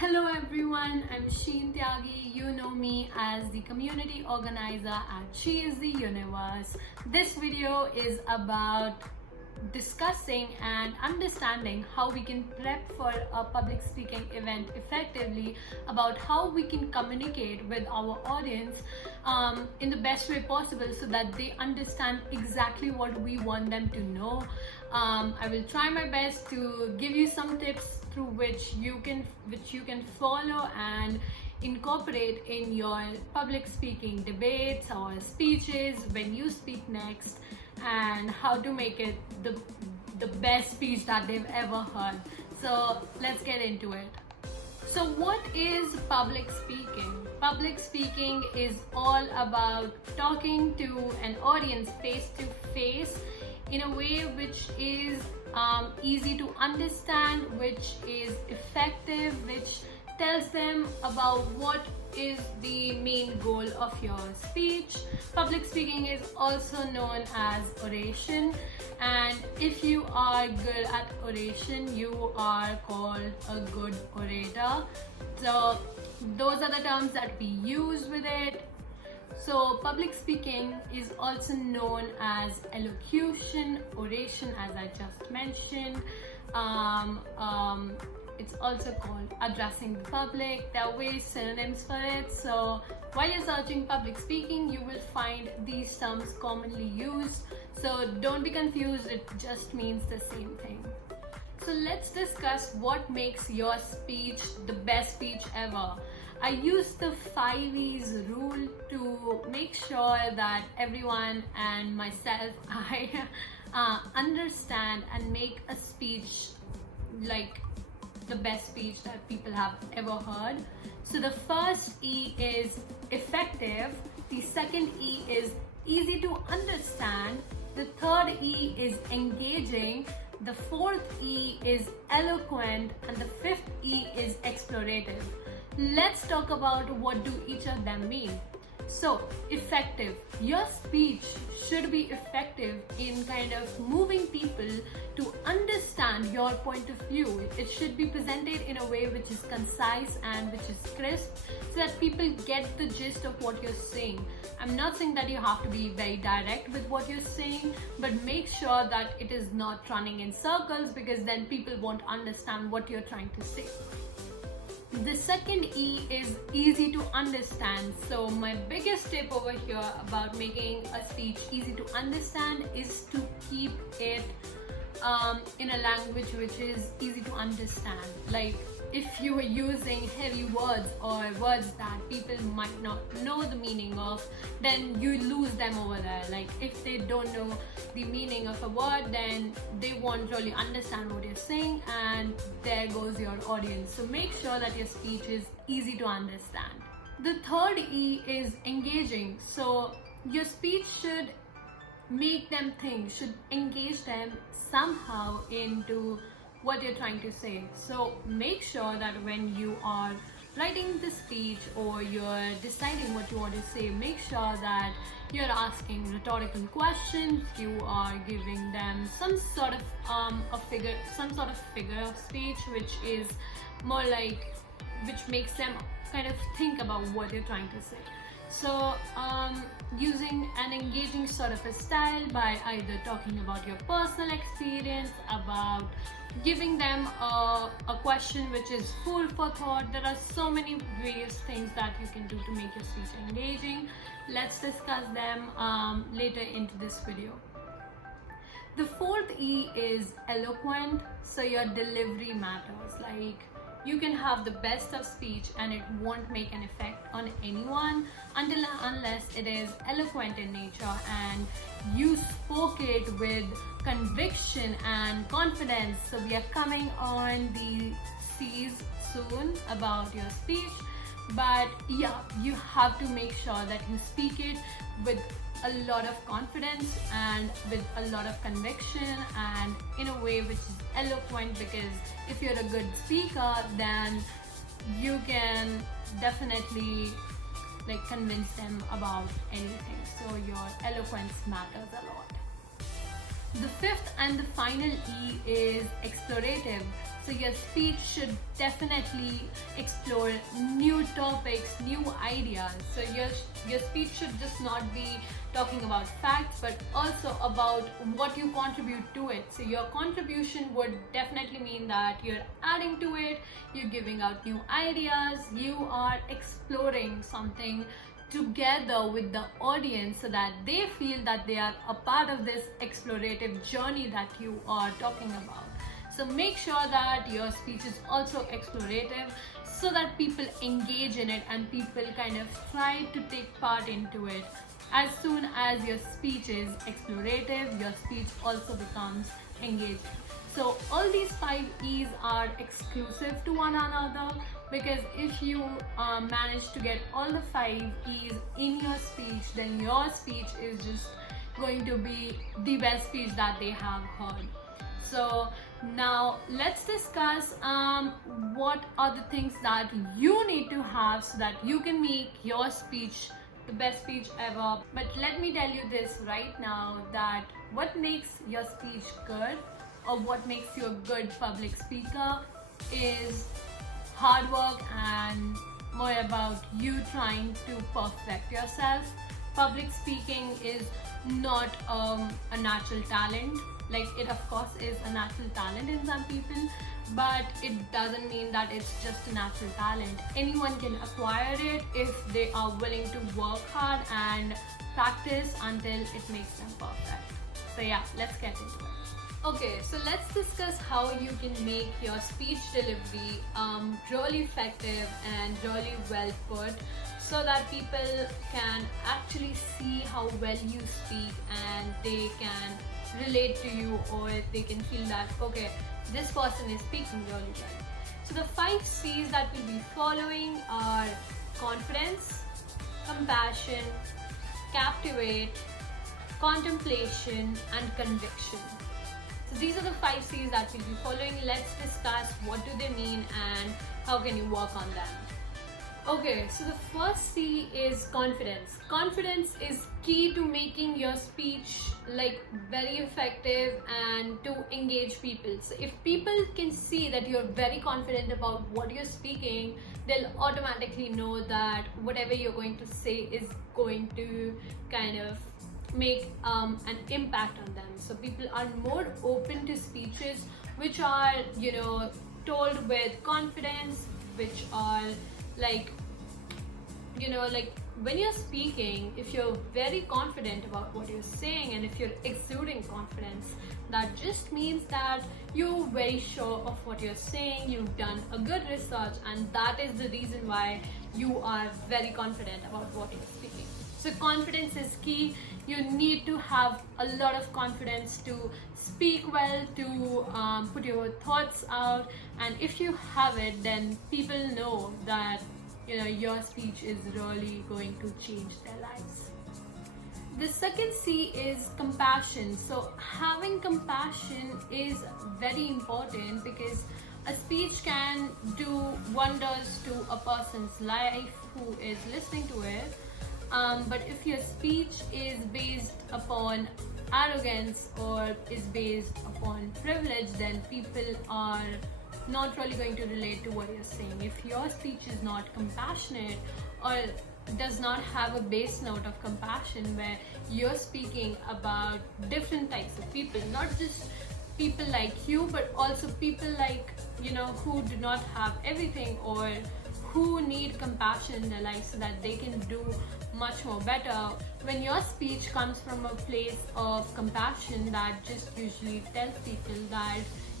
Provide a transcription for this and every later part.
Hello everyone, I'm Sheen Tyagi. You know me as the community organizer at She is the Universe. This video is about discussing and understanding how we can prep for a public speaking event effectively, about how we can communicate with our audience in the best way possible so that they understand exactly what we want them to know. I will try my best to give you some tips through which you can follow and incorporate in your public speaking debates or speeches when you speak next, and how to make it the best speech that they've ever heard. So let's get into it. So what is public speaking? Public speaking is all about talking to an audience face to face in a way which is easy to understand, which is effective, which tells them about what is the main goal of your speech. Public speaking is also known as oration, and if you are good at oration, you are called a good orator. So those are the terms that we use with it. So public speaking is also known as elocution, oration, as I just mentioned. It's also called addressing the public. There are various synonyms for it. So while you're searching public speaking, you will find these terms commonly used. So don't be confused, it just means the same thing. So let's discuss what makes your speech the best speech ever. I use the 5 E's rule to make sure that everyone and myself, I understand and make a speech like the best speech that people have ever heard. So the first E is effective, the second E is easy to understand, the third E is engaging, the fourth E is eloquent, and the fifth E is explorative. Let's talk about what do each of them mean. So effective, your speech should be effective in kind of moving people to understand your point of view. It should be presented in a way which is concise and which is crisp, so that people get the gist of what you're saying. I'm not saying that you have to be very direct with what you're saying, but make sure that it is not running in circles, because then people won't understand what you're trying to say. The second E is easy to understand. So my biggest tip over here about making a speech easy to understand is to keep it in a language which is easy to understand. Like if you are using heavy words or words that people might not know the meaning of, then you lose them over there. Like if they don't know the meaning of a word, then they won't really understand what you're saying, and there goes your audience. So make sure that your speech is easy to understand. The third E is engaging. So your speech should make them think, should engage them somehow into what you're trying to say. So make sure that when you are writing the speech or you're deciding what you want to say, make sure that you're asking rhetorical questions, you are giving them some sort of figure of speech which is more like, which makes them kind of think about what you're trying to say. So using an engaging sort of a style by either talking about your personal experience, about giving them a question which is full for thought. There are so many various things that you can do to make your speech engaging. Let's discuss them later into this video. The fourth E is eloquent. So your delivery matters. Like you can have the best of speech and it won't make an effect on anyone unless it is eloquent in nature and you spoke it with conviction and confidence. So we are coming on the C's soon about your speech, but yeah, you have to make sure that you speak it with a lot of confidence and with a lot of conviction and in a way which is eloquent, because if you're a good speaker, then you can definitely like convince them about anything. So your eloquence matters a lot. The fifth and the final E is explorative. So your speech should definitely explore new topics, new ideas. So your speech should just not be talking about facts, but also about what you contribute to it. So your contribution would definitely mean that you're adding to it, you're giving out new ideas, you are exploring something together with the audience so that they feel that they are a part of this explorative journey that you are talking about. So make sure that your speech is also explorative so that people engage in it and people kind of try to take part into it. As soon as your speech is explorative, your speech also becomes engaging. So all these 5 E's are exclusive to one another, because if you manage to get all the 5 E's in your speech, then your speech is just going to be the best speech that they have heard. So now let's discuss what are the things that you need to have so that you can make your speech the best speech ever. But let me tell you this right now, that what makes your speech good, or what makes you a good public speaker, is hard work and more about you trying to perfect yourself. Public speaking is not a natural talent. Like, it of course is a natural talent in some people, but it doesn't mean that it's just a natural talent. Anyone can acquire it if they are willing to work hard and practice until it makes them perfect. So yeah, let's get into it. Okay, so let's discuss how you can make your speech delivery really effective and really well put, so that people can actually see how well you speak and they can relate to you, or they can feel that, okay, this person is speaking really well. So the 5 C's that we'll be following are confidence, compassion, captivate, contemplation, and conviction. So these are the 5 C's that we'll be following. Let's discuss what do they mean and how can you work on them. Okay, so the first C is confidence. Confidence is key to making your speech like very effective and to engage people. So if people can see that you're very confident about what you're speaking, they'll automatically know that whatever you're going to say is going to kind of make an impact on them. So people are more open to speeches which are, you know, told with confidence, which are like, you know, like when you're speaking, if you're very confident about what you're saying and if you're exuding confidence, that just means that you're very sure of what you're saying, you've done a good research, and that is the reason why you are very confident about what you're speaking. So confidence is key. You need to have a lot of confidence to speak well, to put your thoughts out, and if you have it, then people know that, you know, your speech is really going to change their lives. The second C is compassion. So having compassion is very important, because a speech can do wonders to a person's life who is listening to it. But if your speech is based upon arrogance or is based upon privilege, then people are not really going to relate to what you're saying. If your speech is not compassionate or does not have a base note of compassion, where you're speaking about different types of people, not just people like you, but also people like, you know, who do not have everything or who need compassion in their life so that they can do much more better. When your speech comes from a place of compassion, that just usually tells people that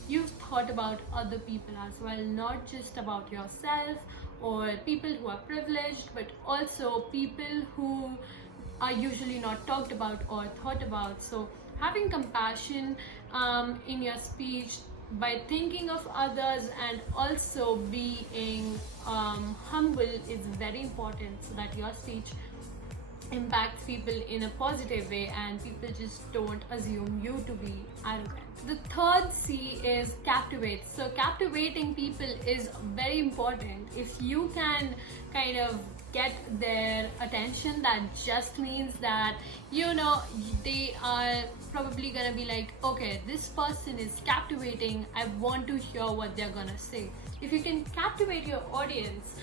you've thought about other people as well, not just about yourself or people who are privileged, but also people who are usually not talked about or thought about. So having compassion in your speech by thinking of others and also being humble is very important, so that your speech impacts people in a positive way, and people just don't assume you to be arrogant. The third C is captivate. So captivating people is very important. If you can kind of get their attention, that just means that, you know, they are probably gonna be like, okay, this person is captivating, I want to hear what they're gonna say. If you can captivate your audience,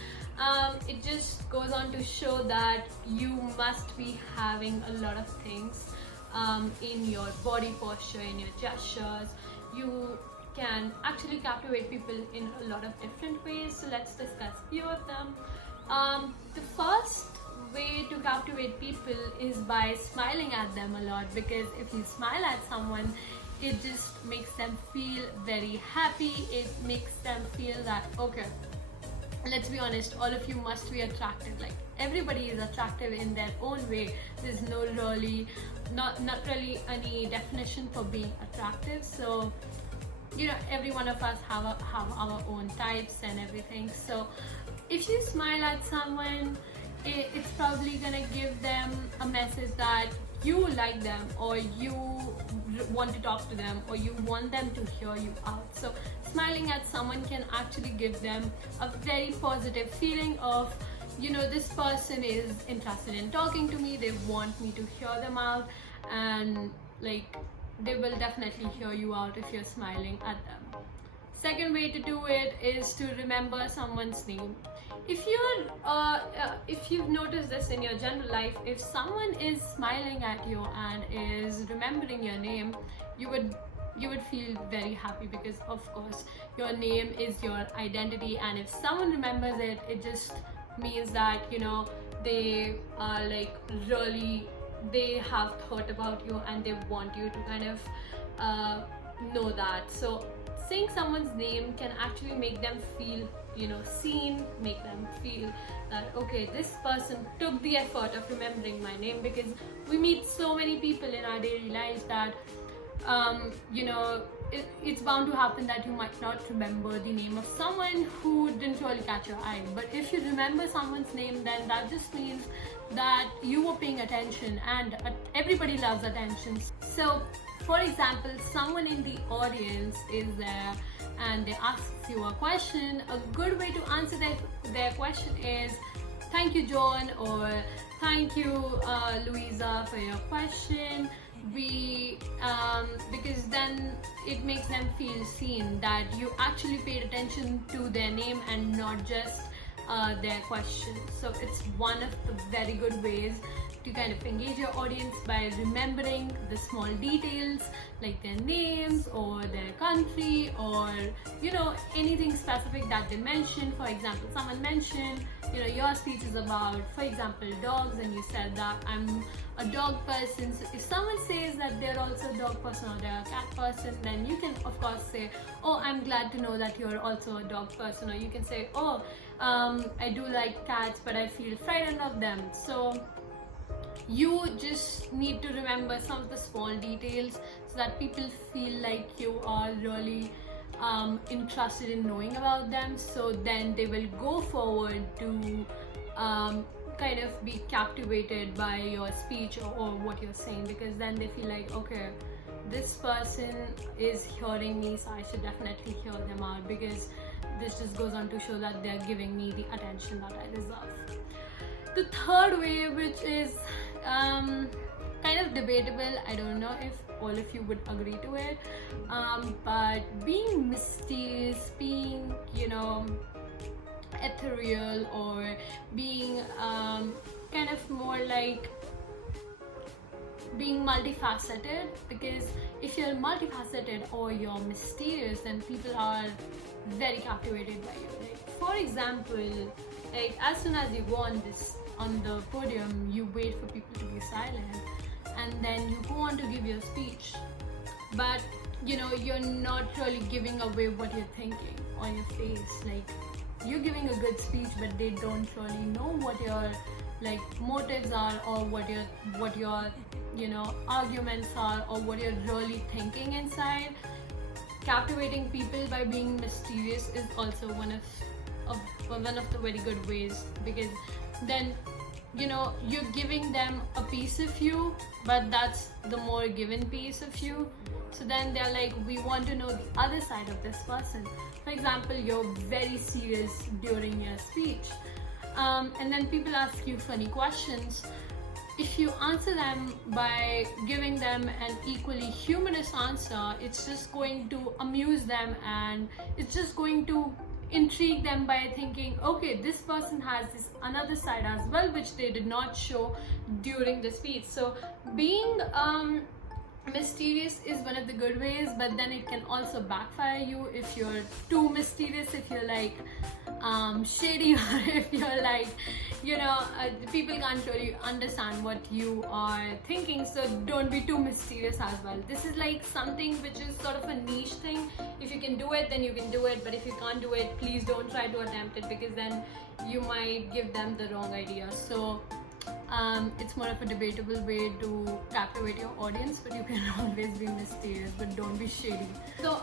it just goes on to show that you must be having a lot of things in your body posture, in your gestures. You can actually captivate people in a lot of different ways. So let's discuss few of them. The first way to captivate people is by smiling at them a lot, because if you smile at someone, it just makes them feel very happy. It makes them feel that, okay, let's be honest, all of you must be attractive. Like, everybody is attractive in their own way. There's no really, not really any definition for being attractive. So, you know, every one of us have our own types and everything. So if you smile at someone, it's probably gonna give them a message that you like them, or you want to talk to them, or you want them to hear you out. So smiling at someone can actually give them a very positive feeling of, you know, this person is interested in talking to me, they want me to hear them out, and like, they will definitely hear you out if you're smiling at them. Second way to do it is to remember someone's name. If you've noticed this in your general life, if someone is smiling at you and is remembering your name, you would feel very happy, because of course your name is your identity, and if someone remembers it, it just means that, you know, they are like really, they have thought about you and they want you to kind of know that. So saying someone's name can actually make them feel, you know, seen, make them feel that, okay, this person took the effort of remembering my name. Because we meet so many people in our daily lives that you know, it's bound to happen that you might not remember the name of someone who didn't really catch your eye. But if you remember someone's name, then that just means that you were paying attention, and everybody loves attention. So for example, someone in the audience is there and they ask you a question. A good way to answer their question is, thank you, John, or thank you, Louisa, for your question. Because then it makes them feel seen, that you actually paid attention to their name and not just their question. So it's one of the very good ways to kind of engage your audience, by remembering the small details like their names or their country, or, you know, anything specific that they mention. For example, someone mentioned, you know, your speech is about, for example, dogs, and you said that I'm a dog person. So if someone says that they're also a dog person or they're a cat person, then you can of course say, oh, I'm glad to know that you're also a dog person. Or you can say, oh, I do like cats, but I feel frightened of them. So you just need to remember some of the small details so that people feel like you are really interested in knowing about them. So then they will go forward to kind of be captivated by your speech or what you're saying, because then they feel like, okay, this person is hearing me, so I should definitely hear them out, because this just goes on to show that they're giving me the attention that I deserve. The third way, which is kind of debatable, I don't know if all of you would agree to it, but being mysterious, being, you know, ethereal, or being kind of more like being multifaceted. Because if you're multifaceted or you're mysterious, then people are very captivated by you. Like, for example, like, as soon as you go on the podium, you wait for people to be silent, and then you go on to give your speech, but you know, you're not really giving away what you're thinking on your face. Like, you're giving a good speech, but they don't really know what your like motives are, or what your you know, arguments are, or what you're really thinking inside. Captivating people by being mysterious is also one of the very good ways, because then you're giving them a piece of you, but that's the more given piece of you. So then they're like, we want to know the other side of this person. For example, you're very serious during your speech, and then people ask you funny questions. If you answer them by giving them an equally humorous answer, it's just going to amuse them, and it's just going to intrigue them by thinking, okay, this person has this another side as well, which they did not show during the speech. So being mysterious is one of the good ways, but then it can also backfire you if you're too mysterious, if you're like shady, or if you're like, people can't really understand what you are thinking. So don't be too mysterious as well. This is like something which is sort of a niche thing. If you can do it, then you can do it, but if you can't do it, please don't try to attempt it, because then you might give them the wrong idea. So it's more of a debatable way to captivate your audience, but you can always be mysterious, but don't be shady. So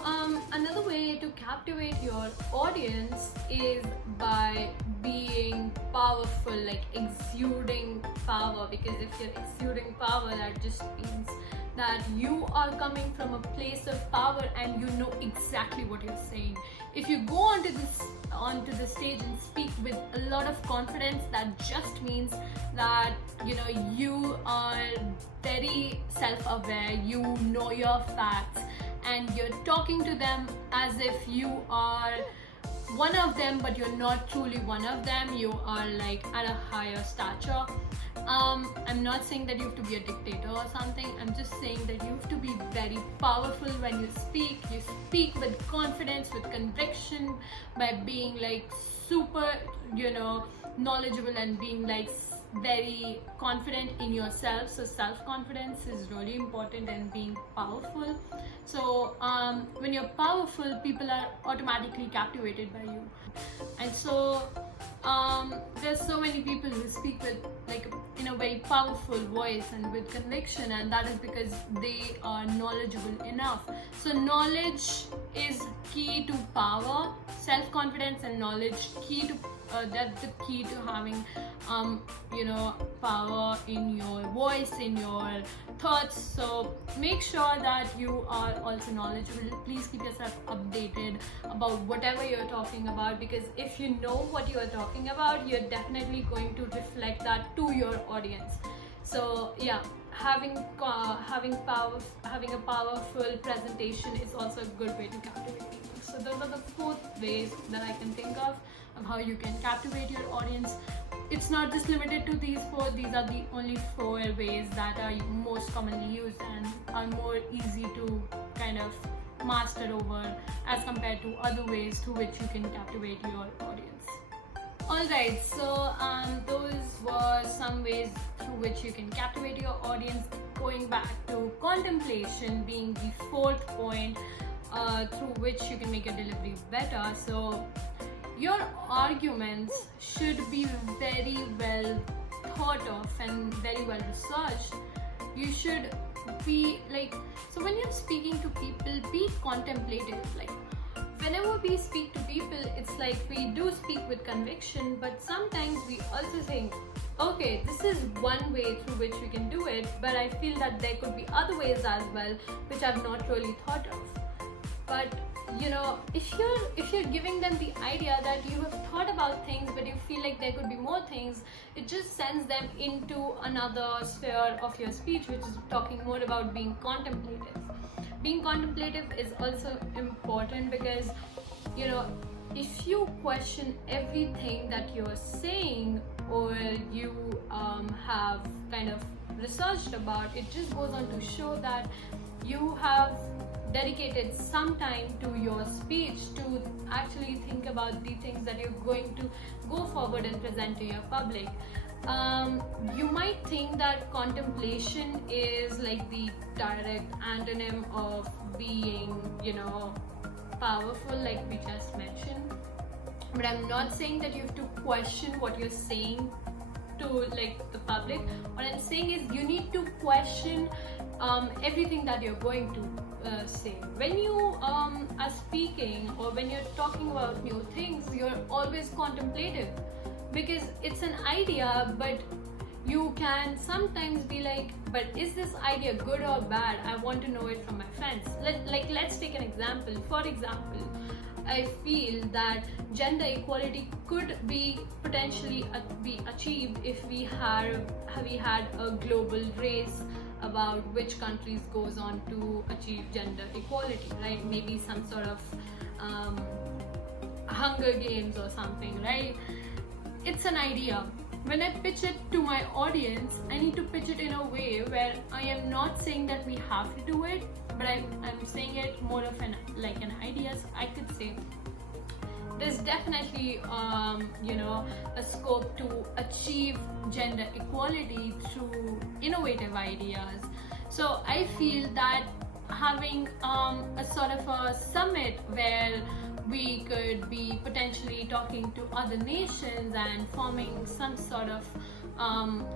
another way to captivate your audience is by being powerful, like exuding power, because if you're exuding power, that just means that you are coming from a place of power and you know exactly what you're saying. If you go onto the stage and speak with a lot of confidence, that just means that you are very self-aware, you know your facts, and you're talking to them as if you are one of them, but you're not truly one of them. You are like at a higher stature. I'm not saying that you have to be a dictator or something. I'm just saying that you have to be very powerful when you speak. You speak with confidence, with conviction, by being like super, knowledgeable, and being like very confident in yourself. So self-confidence is really important, and being powerful. So when you're powerful, people are automatically captivated by you. And so there's so many people who speak with like in a very powerful voice and with conviction, and that is because they are knowledgeable enough. So knowledge is key to power. Self-confidence and knowledge that's the key to having power in your voice, in your thoughts. So make sure that you are also knowledgeable. Please keep yourself updated about whatever you're talking about, because if you know what you are talking about, you're definitely going to reflect that to your audience. So yeah, having a powerful presentation is also a good way to captivate people. So those are the 4 ways that I can think of how you can captivate your audience. It's not just limited to these 4. These are the only 4 ways that are most commonly used and are more easy to kind of master over as compared to other ways through which you can captivate your audience. Alright, so those were some ways through which you can captivate your audience. Going back to contemplation being the 4th point through which you can make your delivery better. So your arguments should be very well thought of and very well researched. You should be like, so when you're speaking to people, be contemplative. Like whenever we speak to people, it's like we do speak with conviction, but sometimes we also think, okay, this is one way through which we can do it, but I feel that there could be other ways as well which I've not really thought of. But if you're giving them the idea that you have thought about things, but you feel like there could be more things, it just sends them into another sphere of your speech, which is talking more about being contemplative. Being contemplative is also important because, if you question everything that you're saying or you have kind of researched about, it just goes on to show that you have dedicated some time to your speech to actually think about the things that you're going to go forward and present to your public. You might think that contemplation is like the direct antonym of being, powerful, like we just mentioned. But I'm not saying that you have to question what you're saying to like the public. What I'm saying is you need to question everything that you're going to say. When you are speaking or when you're talking about new things, you're always contemplative because it's an idea, but you can sometimes be like, but is this idea good or bad? I want to know it from my friends. Let's take an example. For example, I feel that gender equality could be potentially be achieved if we had a global race about which countries goes on to achieve gender equality, right? Maybe some sort of Hunger Games or something, right? It's an idea. When I pitch it to my audience, I need to pitch it in a way where I am not saying that we have to do it, but I'm saying it more of an idea. So I could say there's definitely a scope to achieve gender equality through innovative ideas. So I feel that having a sort of a summit where we could be potentially talking to other nations and forming some sort of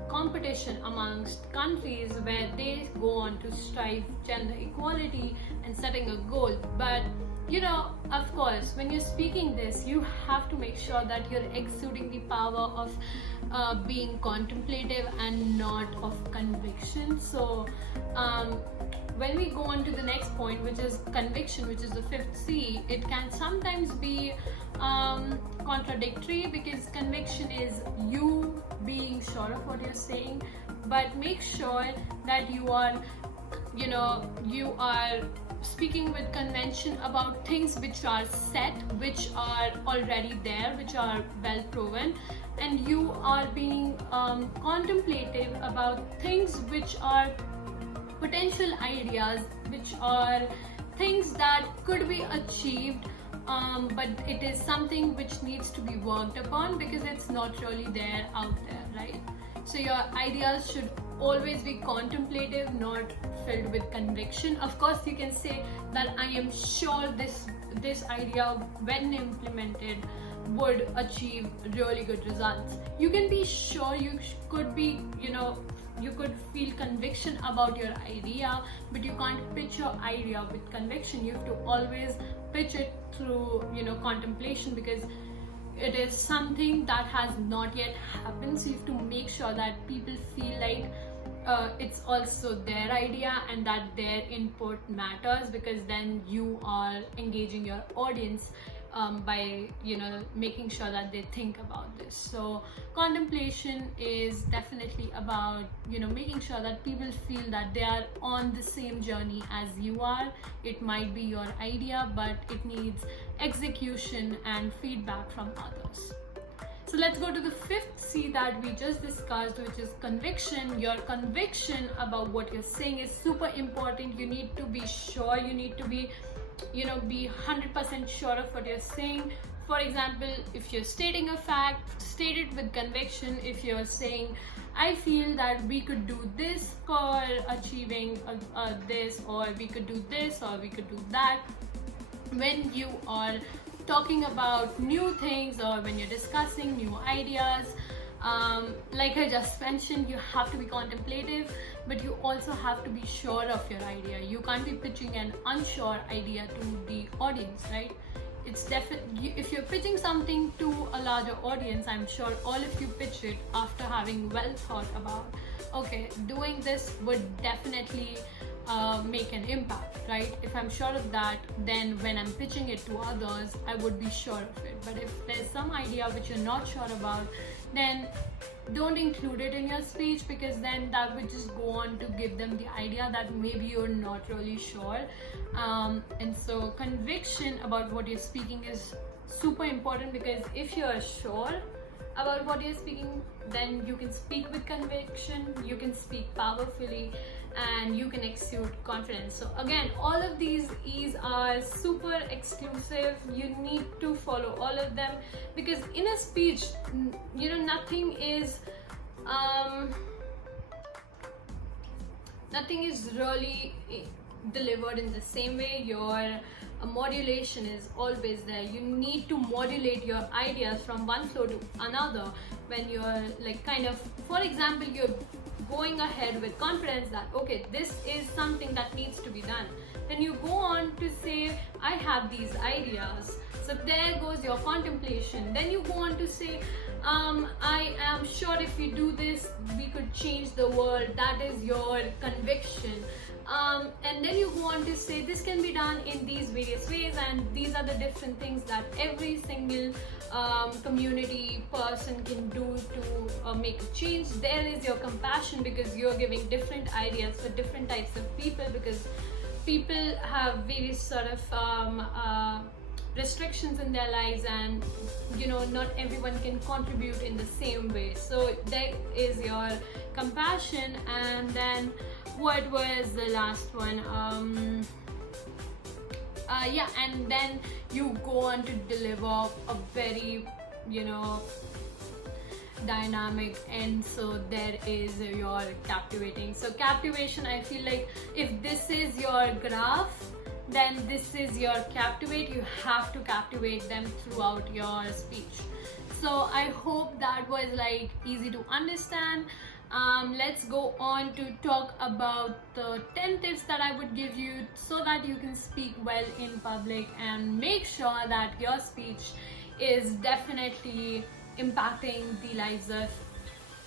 competition amongst countries where they go on to strive gender equality and setting a goal. But of course, when you're speaking this, you have to make sure that you're exuding the power of being contemplative and not of conviction. So when we go on to the next point, which is conviction, which is the 5th C, it can sometimes be contradictory, because conviction is you being sure of what you're saying, but make sure that you are speaking with convention about things which are set, which are already there, which are well proven, and you are being contemplative about things which are potential ideas, which are things that could be achieved, but it is something which needs to be worked upon because it's not really there out there, right? So your ideas should always be contemplative, not filled with conviction. Of course, you can say that I am sure this idea, when implemented, would achieve really good results. You can be sure, you could be, you could feel conviction about your idea, but you can't pitch your idea with conviction. You have to always pitch it through contemplation, because it is something that has not yet happened. So you have to make sure that people feel like it's also their idea and that their input matters, because then you are engaging your audience by making sure that they think about this. So contemplation is definitely about making sure that people feel that they are on the same journey as you are. It might be your idea, but it needs execution and feedback from others. So let's go to the 5th C that we just discussed, which is conviction. Your conviction about what you're saying is super important. You need to be sure, you need to be 100% sure of what you're saying. For example, if you're stating a fact, state it with conviction. If you're saying, I feel that we could do this for achieving this, or we could do this, or we could do that. When you are talking about new things, or when you're discussing new ideas, like I just mentioned, you have to be contemplative, but you also have to be sure of your idea. You can't be pitching an unsure idea to the audience, right? It's definitely, if you're pitching something to a larger audience, I'm sure all of you pitch it after having well thought about, okay, doing this would definitely make an impact, right? If I'm sure of that, then when I'm pitching it to others, I would be sure of it. But if there's some idea which you're not sure about, then don't include it in your speech, because then that would just go on to give them the idea that maybe you're not really sure. And so conviction about what you're speaking is super important, because if you're sure about what you're speaking, then you can speak with conviction, you can speak powerfully, and you can exude confidence. So again, all of these E's are super exclusive. You need to follow all of them, because in a speech, nothing is really delivered in the same way. Your modulation is always there. You need to modulate your ideas from one flow to another. When you're for example, you're going ahead with confidence that, okay, this is something that needs to be done. Then you go on to say, I have these ideas. So there goes your contemplation. Then you go on to say, I am sure if you do this, we could change the world. That is your conviction. And then you go on to say this can be done in these various ways, and these are the different things that every single community person can do to make a change. There is your compassion, because you're giving different ideas for different types of people, because people have various sort of restrictions in their lives, and not everyone can contribute in the same way. So there is your compassion. And then what was the last one? And then you go on to deliver a very dynamic, and so there is your captivating. So captivation, I feel like if this is your graph, then this is your captivate. You have to captivate them throughout your speech. So I hope that was like easy to understand. Let's go on to talk about the 10 tips that I would give you so that you can speak well in public and make sure that your speech is definitely impacting the lives of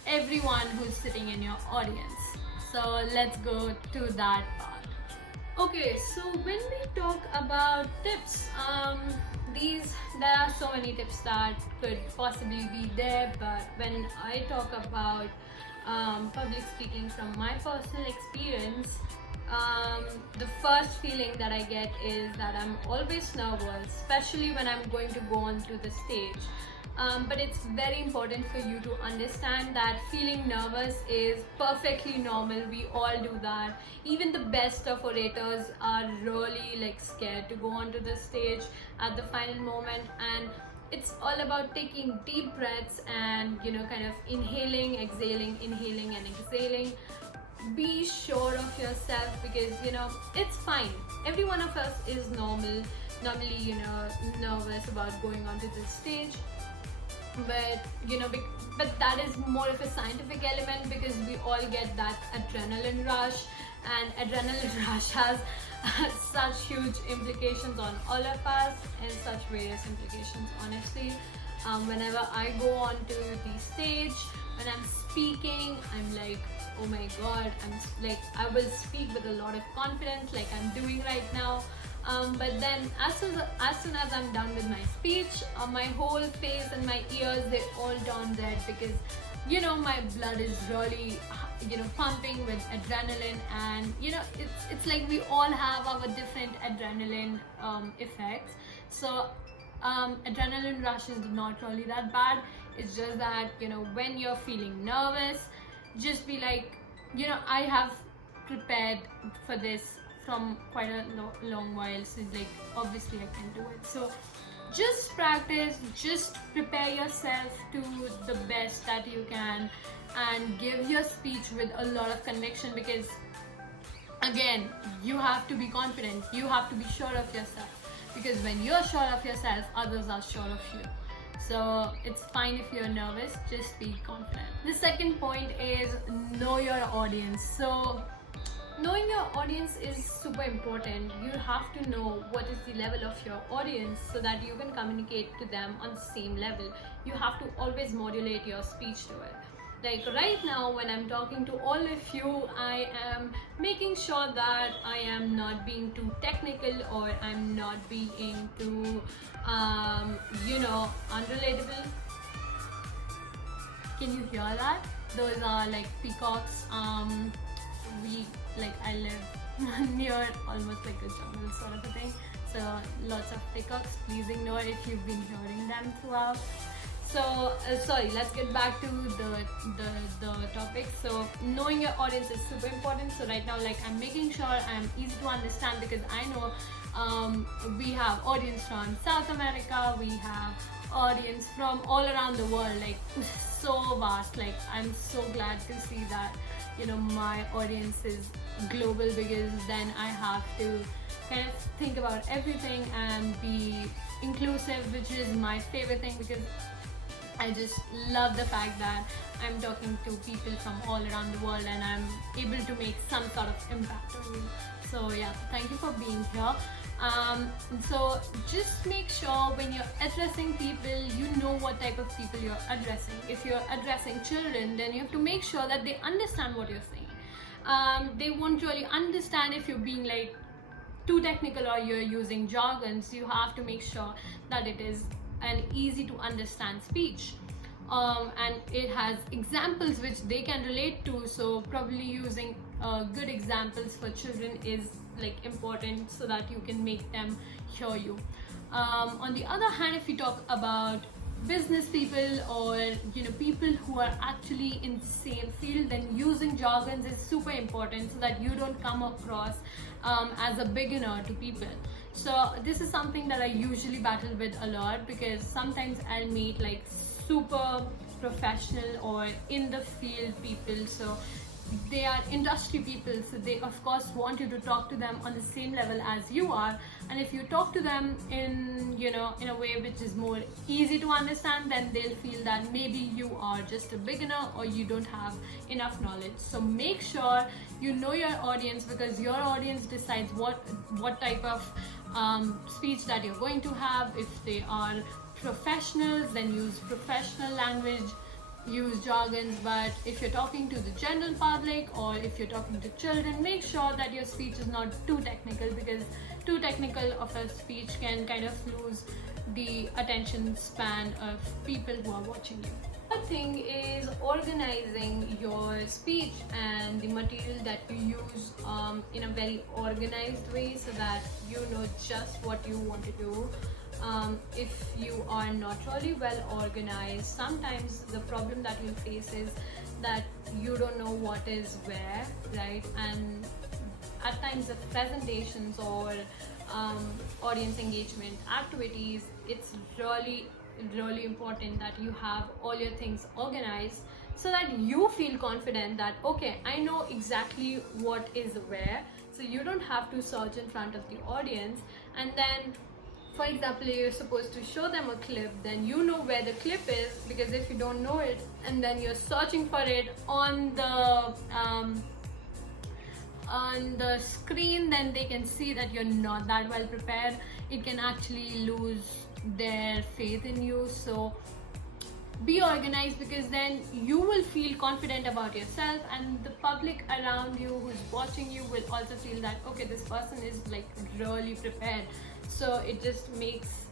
everyone who's sitting in your audience. So let's go to that part. Okay, so when we talk about tips, there are so many tips that could possibly be there, but when I talk about public speaking from my personal experience, the first feeling that I get is that I'm always nervous, especially when I'm going to go onto the stage. But it's very important for you to understand that feeling nervous is perfectly normal. We all do that. Even the best of orators are really scared to go onto the stage at the final moment, and it's all about taking deep breaths and kind of inhaling, exhaling, inhaling and exhaling. Be sure of yourself, because it's fine. Every one of us is normally nervous about going onto the stage. But but that is more of a scientific element, because we all get that adrenaline rush, and adrenaline rush has such huge implications on all of us, and such various implications, honestly. Whenever I go onto the stage, when I'm speaking, I'm like, oh my god, I will speak with a lot of confidence, like I'm doing right now. But then as soon as I'm done with my speech, my whole face and my ears, they all turn red, because my blood is really pumping with adrenaline, and it's like we all have our different adrenaline effects. So adrenaline rush is not really that bad. It's just that when you're feeling nervous, just be like, I have prepared for this from quite a long while, so obviously I can do it. So just practice, just prepare yourself to the best that you can, and give your speech with a lot of conviction, because again, you have to be confident, you have to be sure of yourself, because when you're sure of yourself, others are sure of you. So it's fine if you're nervous, just be confident. The second point is know your audience. So knowing your audience is super important. You have to know what is the level of your audience, so that you can communicate to them on the same level. You have to always modulate your speech to it. Like right now, when I'm talking to all of you, I am making sure that I am not being too technical, or I'm not being too unrelatable. Can you hear that? Those are like peacocks. I live near almost like a jungle sort of a thing, so lots of peacocks. Please ignore if you've been hearing them throughout. So sorry, let's get back to the topic. So knowing your audience is super important. So right now, I'm making sure I'm easy to understand, because I know we have audience from South America, we have audience from all around the world, so vast. I'm so glad to see that my audience is global, because then I have to kind of think about everything and be inclusive, which is my favorite thing, because I just love the fact that I'm talking to people from all around the world, and I'm able to make some sort of impact on you. So yeah, thank you for being here. So just make sure when you're addressing people, you know what type of people you're addressing. If you're addressing children, then you have to make sure that they understand what you're saying. They won't really understand if you're being like too technical or you're using jargons. You have to make sure that it is an easy to understand speech. And it has examples which they can relate to, so probably using good examples for children is like important so that you can make them hear you. On the other hand, if we talk about business people or people who are actually in the same field, then using jargons is super important so that you don't come across as a beginner to people. So this is something that I usually battle with a lot, because sometimes I'll meet like super professional or in the field people, so they are industry people, so they of course want you to talk to them on the same level as you are. And if you talk to them in in a way which is more easy to understand, then they'll feel that maybe you are just a beginner or you don't have enough knowledge. So make sure you know your audience, because your audience decides what type of speech that you're going to have. If they are professionals, then use professional language, use jargons. But if you're talking to the general public or if you're talking to children, make sure that your speech is not too technical, because too technical of a speech can kind of lose the attention span of people who are watching you. Another thing is organizing your speech and the material that you use in a very organized way, so that you know just what you want to do. If you are not really well organized, sometimes the problem that you'll face is that you don't know what is where, right? And at times the presentations or audience engagement activities, it's really important that you have all your things organized, so that you feel confident that okay, I know exactly what is where. So you don't have to search in front of the audience, and then for example, you're supposed to show them a clip, then you know where the clip is, because if you don't know it and then you're searching for it on the screen, then they can see that you're not that well prepared. It can actually lose their faith in you. So be organized, because then you will feel confident about yourself, and the public around you who's watching you will also feel that okay, this person is like really prepared. So it just makes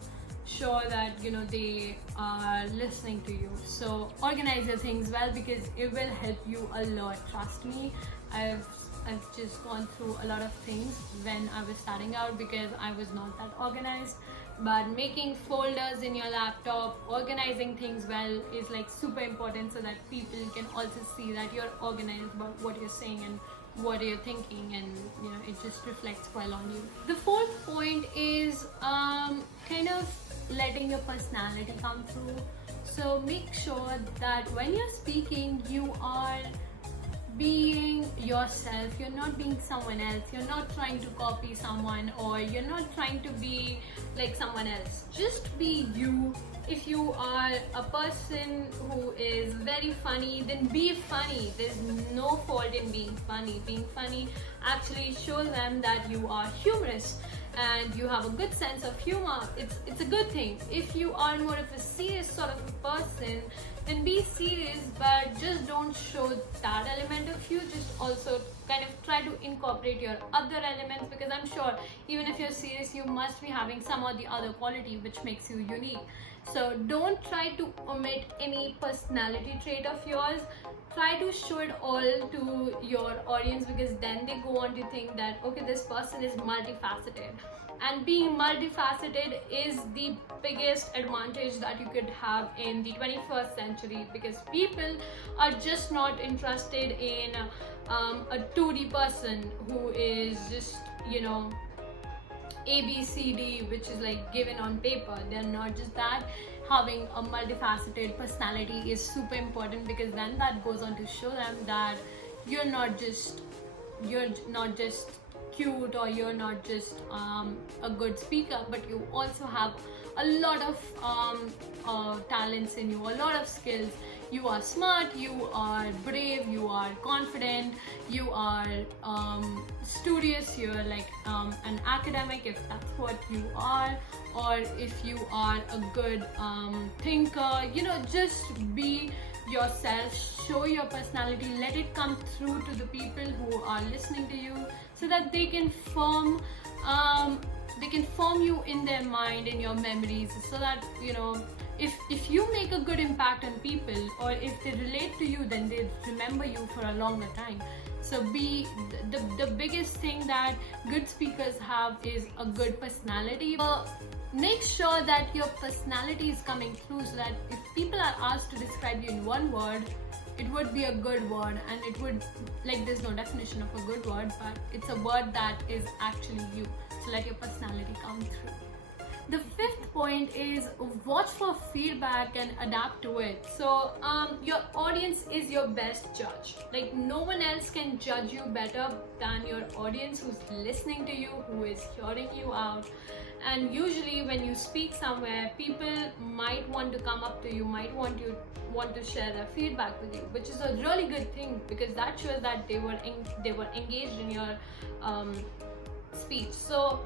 sure that they are listening to you. So organize your things well, because it will help you a lot. Trust me, I've just gone through a lot of things when I was starting out, because I was not that organized. But making folders in your laptop, organizing things well is like super important, so that people can also see that you're organized about what you're saying and what you're thinking, and it just reflects well on you. The fourth point is kind of letting your personality come through. So make sure that when you're speaking, you are being yourself. You're not being someone else. You're not trying to copy someone, or you're not trying to be like someone else. Just be you. If you are a person who is very funny, then be funny. There's no fault in being funny. Being funny actually shows them that you are humorous and you have a good sense of humor. It's a good thing. If you are more of a serious sort of a person, then be serious, but just don't show that element of you. Just also kind of try to incorporate your other elements, because I'm sure even if you're serious, you must be having some or the other quality which makes you unique. So don't try to omit any personality trait of yours. Try to show it all to your audience, because then they go on to think that okay, this person is multifaceted. And being multifaceted is the biggest advantage that you could have in the 21st century, because people are just not interested in a 2D person who is just ABCD, which is like given on paper. They're not just that. Having a multifaceted personality is super important, because then that goes on to show them that you're not just cute, or you're not just a good speaker, but you also have a lot of talents in you, a lot of skills. you are smart, you are brave, you are confident, you are studious, you're like an academic if that's what you are, or if you are a good thinker, you know, just be yourself, show your personality, let it come through to the people who are listening to you, so that they can form you in their mind, in your memories, so that, you know, if you make a good impact on people, or if they relate to you, then they remember you for a longer time. So be the biggest thing that good speakers have is a good personality. Make sure that your personality is coming through, so that if people are asked to describe you in one word, it would be a good word, and it would, like, there's no definition of a good word, but it's a word that is actually you. So let your personality come through. The fifth point is watch for feedback and adapt to it. So your audience is your best judge. Like, no one else can judge you better than your audience who's listening to you, who is hearing you out. And usually when you speak somewhere, people might want to come up to you, might want to share their feedback with you, which is a really good thing, because that shows that they were engaged in your speech. So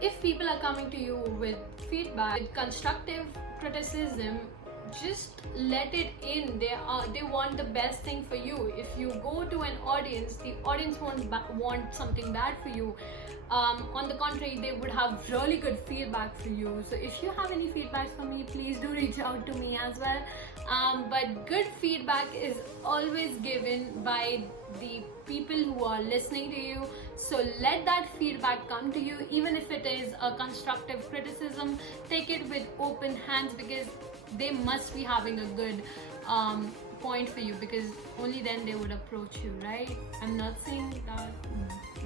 if people are coming to you with feedback, with constructive criticism, just let it in. They want the best thing for you. If you go to an audience, the audience won't want something bad for you. On the contrary, they would have really good feedback for you. So if you have any feedback for me, please do reach out to me as well. But good feedback is always given by the people who are listening to you. So let that feedback come to you, even if it is a constructive criticism. Take it with open hands, because they must be having a good point for you, because only then they would approach you, right? I'm not saying that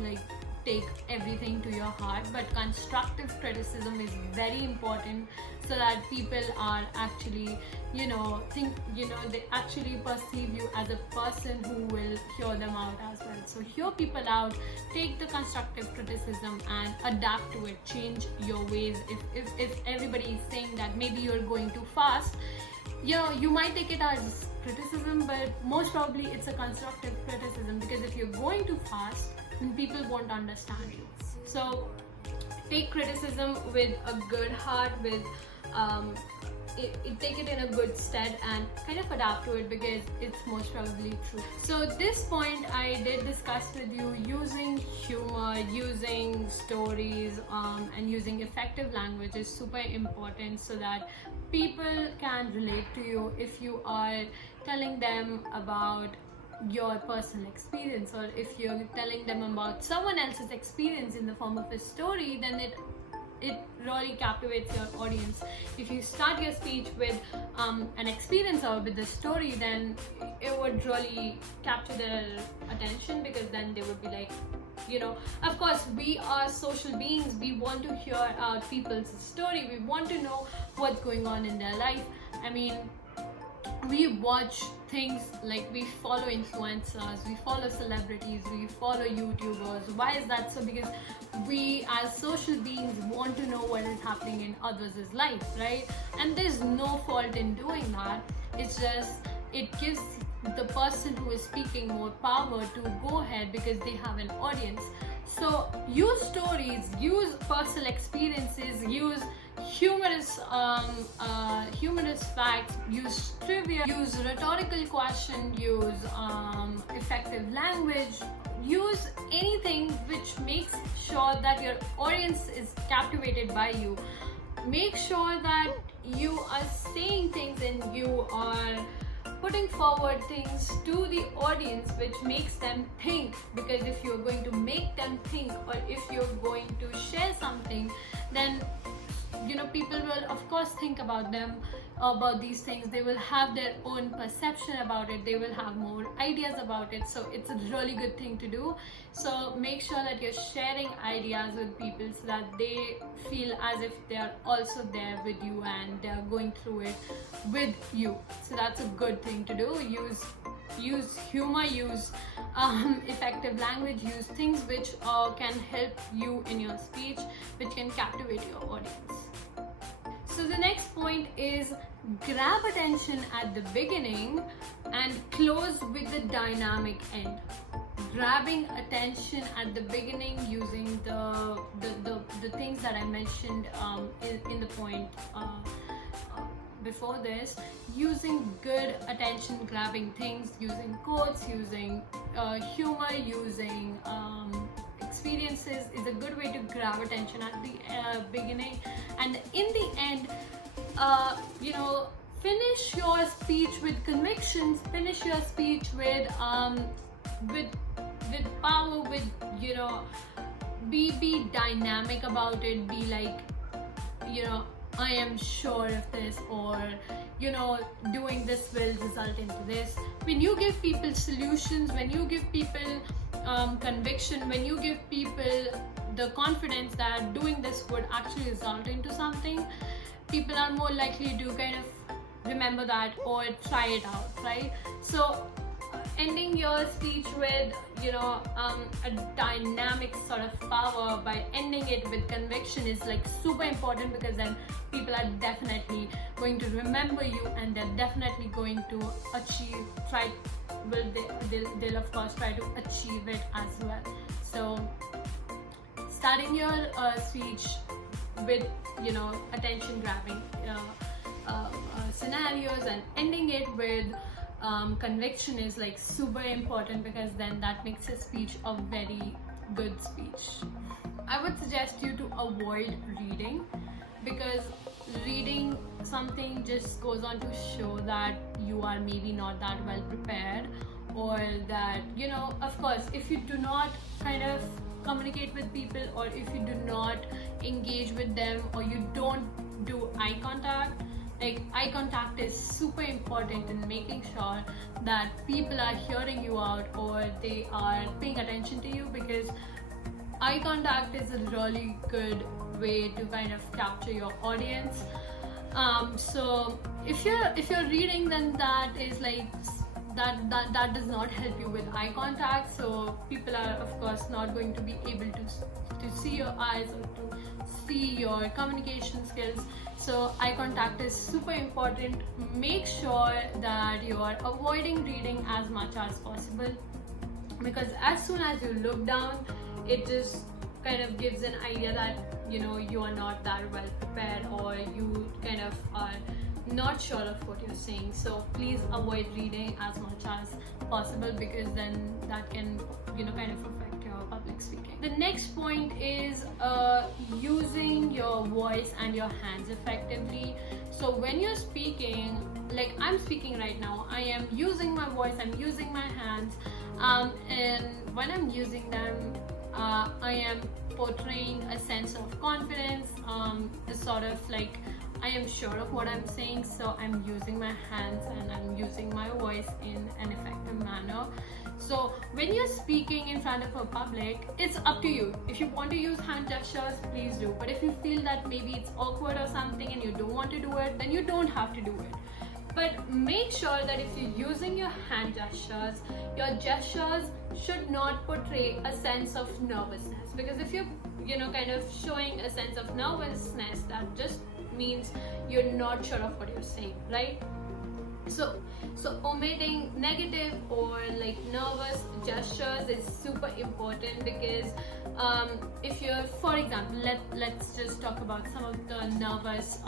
like take everything to your heart, but constructive criticism is very important, so that people are actually, they actually perceive you as a person who will hear them out as well. So hear people out, take the constructive criticism and adapt to it, change your ways. If everybody is saying that maybe you're going too fast, you might take it as criticism, but most probably it's a constructive criticism, because if you're going too fast, then people won't understand you. So take criticism with a good heart, with take it in a good stead, and kind of adapt to it, because it's most probably true. So this point I did discuss with you, using humor, using stories, and using effective language is super important, so that people can relate to you. If you are telling them about your personal experience, or if you're telling them about someone else's experience in the form of a story, then it really captivates your audience. If you start your speech with an experience or with a story, then it would really capture their attention, because then they would be like, of course, we are social beings. We want to hear out people's story. We want to know what's going on in their life. I mean, we watch things like, we follow influencers, we follow celebrities, we follow YouTubers. Why is that so? Because we as social beings want to know what is happening in others' life, right? And there's no fault in doing that. It's just, it gives the person who is speaking more power to go ahead, because they have an audience. So use stories, use personal experiences, use humorous facts, use trivia, use rhetorical question, use effective language, use anything which makes sure that your audience is captivated by you. Make sure that you are saying things and you are putting forward things to the audience which makes them think, because if you're going to make them think, or if you're going to share something, then people will of course think about these things. They will have their own perception about it, they will have more ideas about it. So it's a really good thing to do. So make sure that you're sharing ideas with people, so that they feel as if they are also there with you and they're going through it with you. So that's a good thing to do. Use humor, use effective language, use things which can help you in your speech, which can captivate your audience. So the next point is is grab attention at the beginning and close with the dynamic end. Grabbing attention at the beginning using the things that I mentioned in the point before this, using good attention grabbing things, using quotes, using humor, using experiences is a good way to grab attention at the beginning. And in the end, finish your speech with convictions, finish your speech with power, with be dynamic about it, be like, I am sure of this, or doing this will result into this. When you give people solutions, when you give people conviction, when you give people the confidence that doing this would actually result into something, people are more likely to kind of remember that or try it out, right? So ending your speech with a dynamic sort of power by ending it with conviction is like super important, because then people are definitely going to remember you, and they're definitely going to they'll of course try to achieve it as well. So starting your speech with attention grabbing scenarios and ending it with conviction is like super important, because then that makes a speech a very good speech. I would suggest you to avoid reading, because reading something just goes on to show that you are maybe not that well prepared, or that of course, if you do not kind of communicate with people, or if you do not engage with them, or you don't do eye contact. Like, eye contact is super important in making sure that people are hearing you out, or they are paying attention to you, because eye contact is a really good way to kind of capture your audience. So if you're reading, then that is like that does not help you with eye contact. So people are of course not going to be able to see your eyes or to see your communication skills. So eye contact is super important. Make sure that you are avoiding reading as much as possible, because as soon as you look down, it just kind of gives an idea that you are not that well prepared, or you kind of are not sure of what you're saying. So please avoid reading as much as possible, because then that can kind of affect your public speaking. The next point is using your voice and your hands effectively. So when you're speaking, like I'm speaking right now, I am using my voice, I'm using my hands, and when I'm using them, I am portraying a sense of confidence, a sort of like I am sure of what I'm saying, so I'm using my hands and I'm using my voice in an effective manner. So when you're speaking in front of a public, it's up to you. If you want to use hand gestures, please do. But if you feel that maybe it's awkward or something and you don't want to do it, then you don't have to do it. But make sure that if you're using your hand gestures, your gestures should not portray a sense of nervousness. Because if you're kind of showing a sense of nervousness, that just means you're not sure of what you're saying, right? So omitting negative or like nervous gestures is super important, because if you're, for example, let's just talk about some of the nervous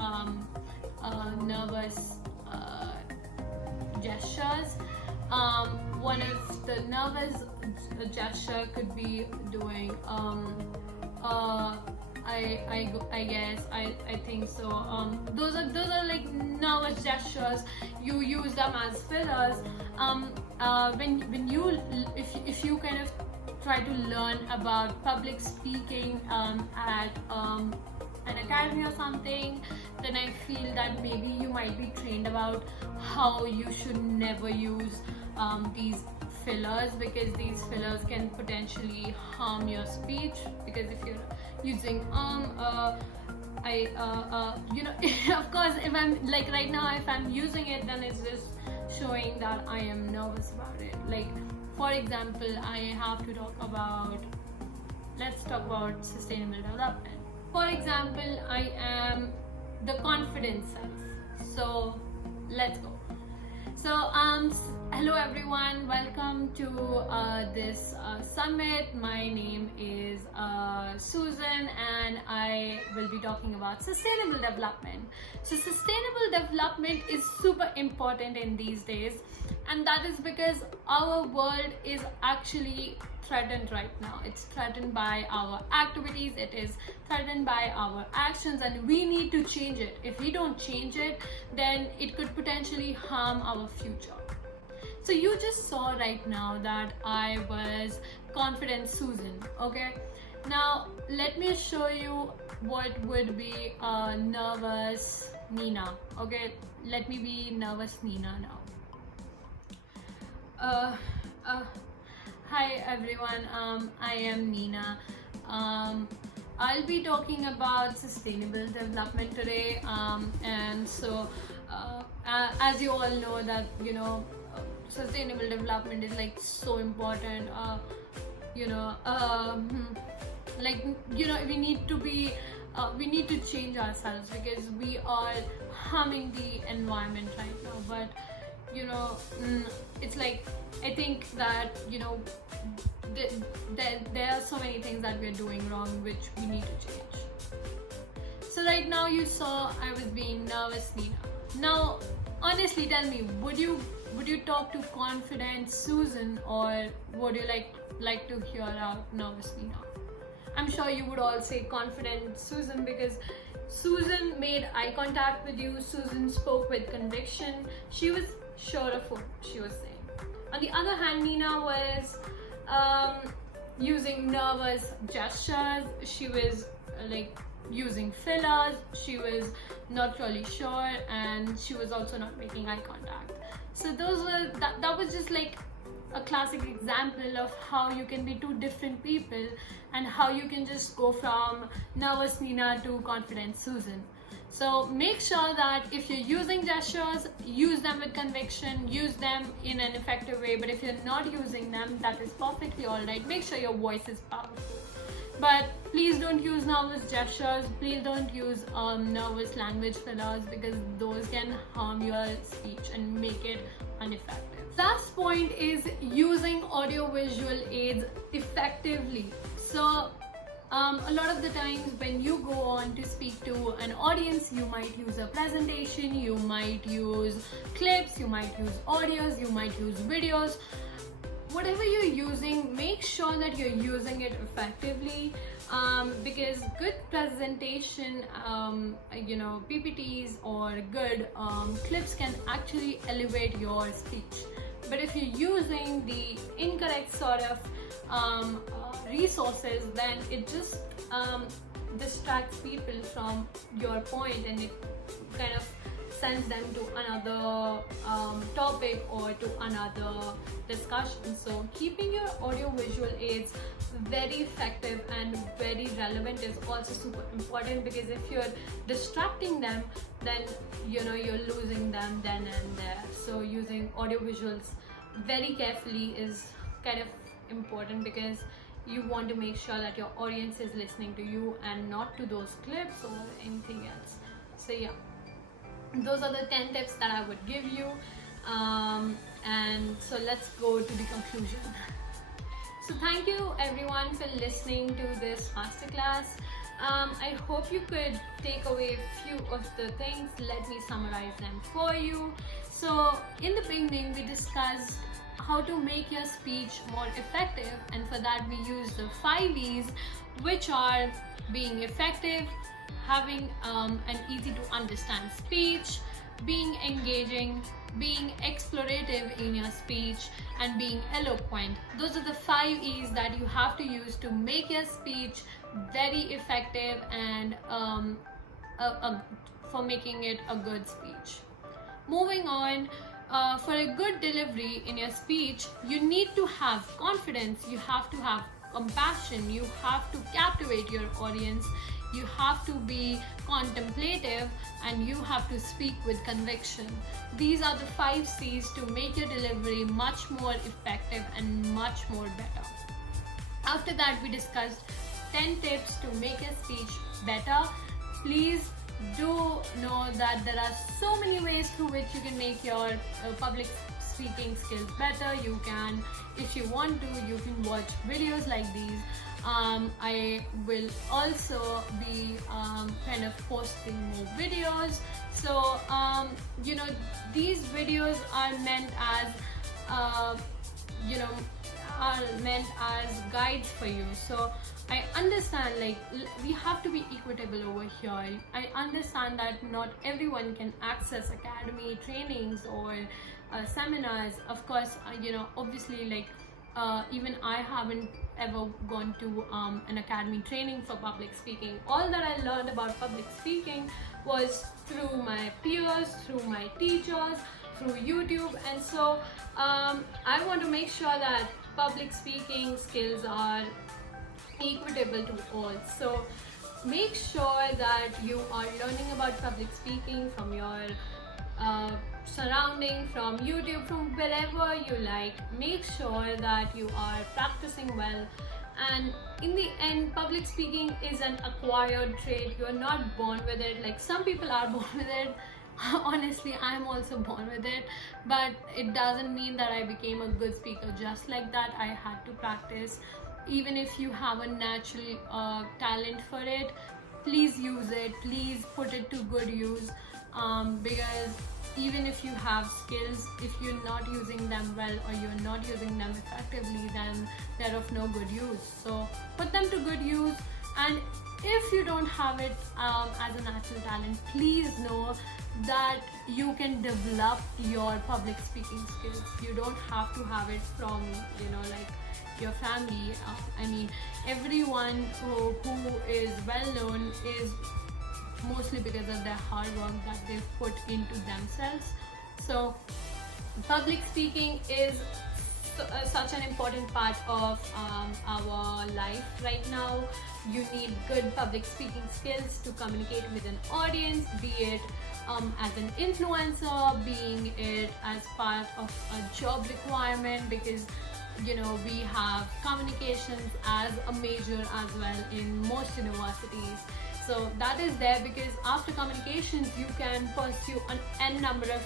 gestures. One of the nervous gesture could be doing I guess I think so. Those are like nervous gestures. You use them as fillers. When you if you kind of try to learn about public speaking at an academy or something, then I feel that maybe you might be trained about how you should never use these fillers, because these fillers can potentially harm your speech. Because if you're using of course, if I'm like right now, if I'm using it, then it's just showing that I am nervous about it. Like, for example, I have to talk about, let's talk about sustainable development. For example, I am the confident self. So let's go. So hello everyone, welcome to this summit. My name is Susan, and I will be talking about sustainable development. So sustainable development is super important in these days, and that is because our world is actually threatened right now. It's threatened by our activities, it is threatened by our actions, and we need to change it. If we don't change it, then it could potentially harm our future. So you just saw right now that I was Confident Susan, okay? Now let me show you what would be nervous Nina, okay? Let me be nervous Nina now. Hi everyone, I am Nina. I'll be talking about sustainable development today, and so as you all know that sustainable development is like so important. We need to be we need to change ourselves because we are harming the environment right now. But it's like I think that there are so many things that we're doing wrong which we need to change. So right now you saw I was being nervous Nina. Now honestly tell me, would you talk to Confident Susan, or would you like to hear out nervous Nina? I'm sure you would all say Confident Susan because Susan made eye contact with you. Susan spoke with conviction. She was sure of what she was saying. On the other hand, Nina was using nervous gestures. She was using fillers. She was not really sure, and she was also not making eye contact. So that was just like a classic example of how you can be two different people and how you can just go from nervous Nina to Confident Susan. So make sure that if you're using gestures, use them with conviction, use them in an effective way. But if you're not using them, that is perfectly alright. Make sure your voice is powerful. But please don't use nervous gestures. Please don't use nervous language fillers because those can harm your speech and make it ineffective. Last point is using audiovisual aids effectively. So a lot of the times when you go on to speak to an audience, you might use a presentation, you might use clips, you might use audios, you might use videos. Whatever you're using, make sure that you're using it effectively, because good presentation, PPTs or good clips can actually elevate your speech. But if you're using the incorrect sort of resources, then it just distracts people from your point, and it kind of sends them to another topic or to another discussion. So keeping your audiovisual aids very effective and very relevant is also super important, because if you're distracting them, then you're losing them then and there. So using audiovisuals very carefully is kind of important, because you want to make sure that your audience is listening to you and not to those clips or anything else. So yeah, those are the 10 tips that I would give you, and so let's go to the conclusion. So thank you everyone for listening to this masterclass. I hope you could take away a few of the things. Let me summarize them for you. So in the beginning we discussed how to make your speech more effective, and for that we use the 5 E's, which are being effective, having an easy to understand speech, being engaging, being explorative in your speech, and being eloquent. Those are the 5 E's that you have to use to make your speech very effective and for making it a good speech. Moving on, for a good delivery in your speech, you need to have confidence, you have to have compassion, you have to captivate your audience, you have to be contemplative, and you have to speak with conviction. These are the 5 C's to make your delivery much more effective and much more better. After that, we discussed 10 tips to make your speech better. Please do know that there are so many ways through which you can make your public speaking skills better. You can, if you want to, you can watch videos like these. I will also be kind of posting more videos. So you know, these videos are meant as guides for you. So I understand, like, we have to be equitable over here. I understand that not everyone can access academy trainings or seminars. Of course, you know, obviously, like, even I haven't ever gone to an academy training for public speaking. All that I learned about public speaking was through my peers, through my teachers, through YouTube. And so I want to make sure that public speaking skills are equitable to all. So make sure that you are learning about public speaking from your surrounding, from YouTube, from wherever you like. Make sure that you are practicing well. And in the end, public speaking is an acquired trait. You are not born with it. Like, some people are born with it. Honestly, I'm also born with it, but it doesn't mean that I became a good speaker just like that. I had to practice. Even if you have a natural talent for it, please use it. Please put it to good use, because even if you have skills, if you're not using them well or you're not using them effectively, then they're of no good use. So put them to good use. And if you don't have it as a natural talent, please know that you can develop your public speaking skills. You don't have to have it from, you know, like, your family. I mean, everyone who is well known is mostly because of their hard work that they've put into themselves. So public speaking is such an important part of our life right now. You need good public speaking skills to communicate with an audience, be it as an influencer, being it as part of a job requirement, because, you know, we have communications as a major as well in most universities. So that is there because after communications you can pursue an n number of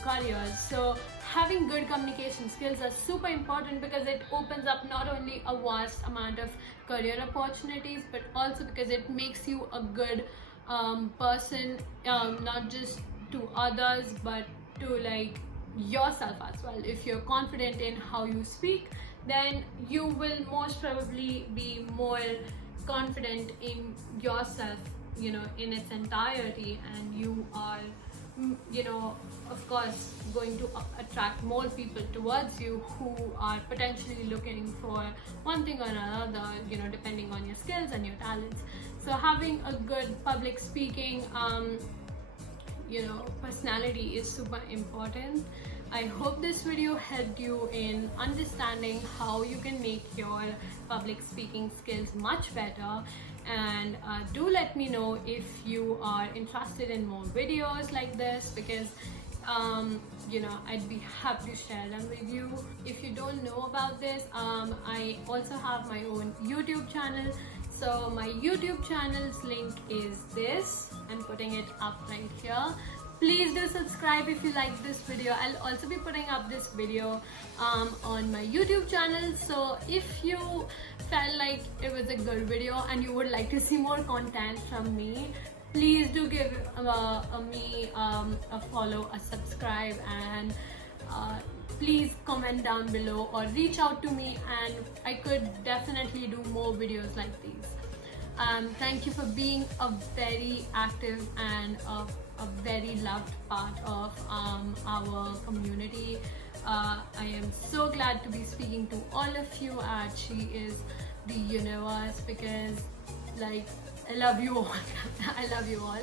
careers. So having good communication skills are super important because it opens up not only a vast amount of career opportunities, but also because it makes you a good person, not just to others but to, like, yourself as well. If you're confident in how you speak, then you will most probably be more confident in yourself, you know, in its entirety, and you are, you know, of course, going to attract more people towards you who are potentially looking for one thing or another, you know, depending on your skills and your talents. So having a good public speaking you know, personality is super important. I hope this video helped you in understanding how you can make your public speaking skills much better. And do let me know if you are interested in more videos like this, because you know, I'd be happy to share them with you. If you don't know about this, I also have my own YouTube channel. So my YouTube channel's link is this. I'm putting it up right here. Please do subscribe if you like this video. I'll also be putting up this video on my YouTube channel. So if you felt like it was a good video and you would like to see more content from me, please do give me a follow, a subscribe, and please comment down below or reach out to me, and I could definitely do more videos like these. Thank you for being a very active and a very loved part of our community. I am so glad to be speaking to all of you at She Is the Universe, because, like, I love you all. I love you all.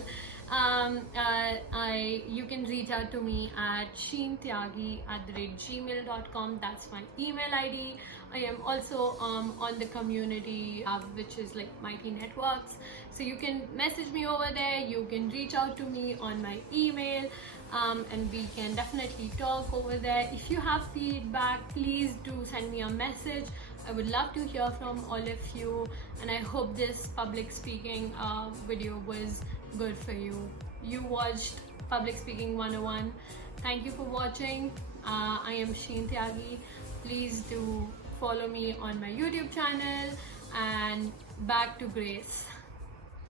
You can reach out to me at sheentyagi@gmail.com. That's my email ID. I am also on the community which is like Mighty Networks. So you can message me over there. You can reach out to me on my email, and we can definitely talk over there. If you have feedback, please do send me a message. I would love to hear from all of you, and I hope this public speaking video was good for you. You watched Public Speaking 101. Thank you for watching. I am Sheen Tyagi. Please do follow me on my YouTube channel, and back to grace.